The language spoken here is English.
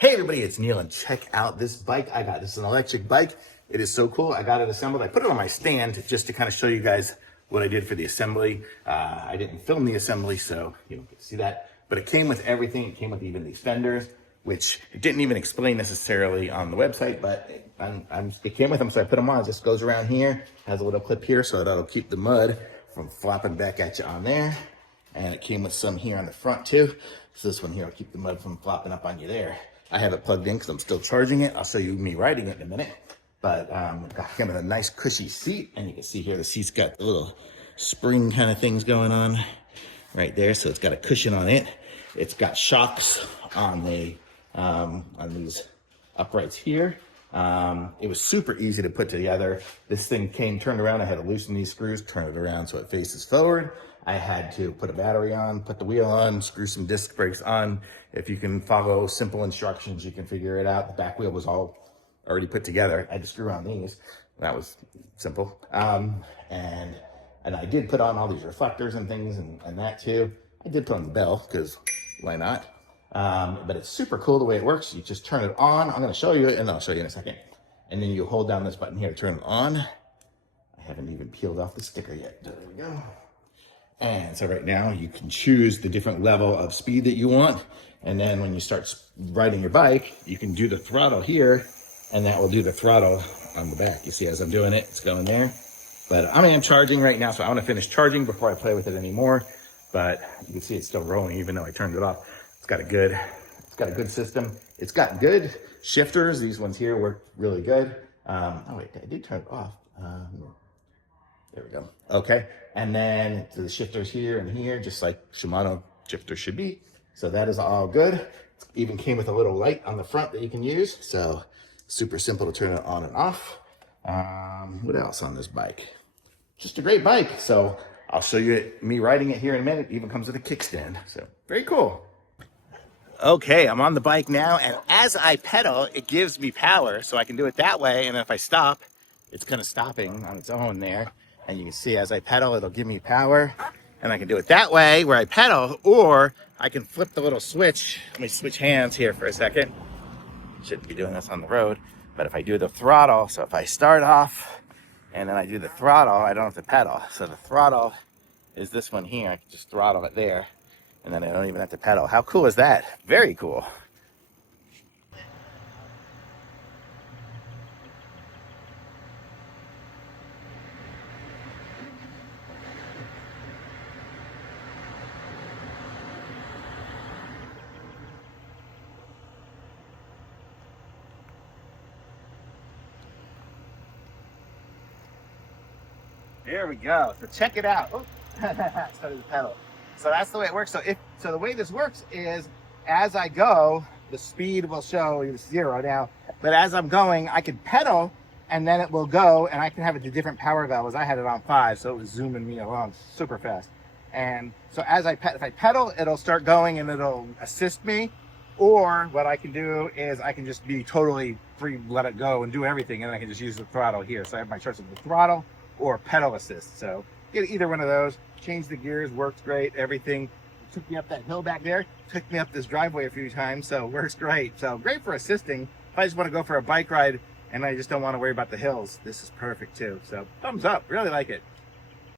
Hey everybody, it's Neil, and check out this bike I got. This is an electric bike. It is so cool. I got it assembled. I put it on my stand just to kind of show you guys what I did for the assembly. I didn't film the assembly, so you don't get to see that. But it came with everything. It came with even these fenders, which it didn't even explain necessarily on the website, but it came with them, so I put them on. It just goes around here, has a little clip here, so that'll keep the mud from flopping back at you on there. And it came with some here on the front too. So this one here will keep the mud from flopping up on you there. I have it plugged in because I'm still charging it. I'll show you me riding it in a minute. But it came with a nice cushy seat, and you can see here the seat's got the little spring kind of things going on right there. So it's got a cushion on it. It's got shocks on the on these uprights here. It was super easy to put together. This thing came turned around. I had to loosen these screws, turn it around so it faces forward. I had to put a battery on, put the wheel on, screw some disc brakes on. If you can follow simple instructions, you can figure it out. The back wheel was all already put together. I had to screw on these. That was simple. And I did put on all these reflectors and things and that too. I did put on the bell because why not? But it's super cool the way it works. You just turn it on. I'm going to show you it, and I'll show you in a second. And then you hold down this button here to turn it on. I haven't even peeled off the sticker yet. There we go. And so right now you can choose the different level of speed that you want. And then when you start riding your bike, you can do the throttle here, and that will do the throttle on the back. You see, as I'm doing it, it's going there. But I am charging right now, so I want to finish charging before I play with it anymore. But you can see it's still rolling, even though I turned it off. It's got a good system. It's got good shifters. These ones here work really good. Oh wait, I did turn it off. There we go. Okay. And then to the shifters here and here, just like Shimano shifter should be. So that is all good. It even came with a little light on the front that you can use. So super simple to turn it on and off. What else on this bike? Just a great bike. So I'll show you me riding it here in a minute. It even comes with a kickstand. So very cool. Okay, I'm on the bike now, and as I pedal, it gives me power, so I can do it that way. And if I stop, it's kind of stopping on its own there. And you can see as I pedal, it'll give me power. And I can do it that way where I pedal, or I can flip the little switch. Let me switch hands here for a second. Shouldn't be doing this on the road. But if I do the throttle, so if I start off and then I do the throttle, I don't have to pedal. So the throttle is this one here. I can just throttle it there, and then I don't even have to pedal. How cool is that? Very cool. There we go. So check it out. Oh, started the pedal. So that's the way it works. So the way this works is, as I go, the speed will show you 0 now. But as I'm going, I can pedal, and then it will go, and I can have it to different power levels. I had it on 5, so it was zooming me along super fast. And so as if I pedal, it'll start going and it'll assist me. Or what I can do is I can just be totally free, let it go and do everything, and I can just use the throttle here. So I have my choice of the throttle or pedal assist. So get either one of those, change the gears, works great, everything. It took me up that hill back there, took me up this driveway a few times, so works great. So great for assisting. If I just want to go for a bike ride and I just don't want to worry about the hills, this is perfect too. So thumbs up, really like it.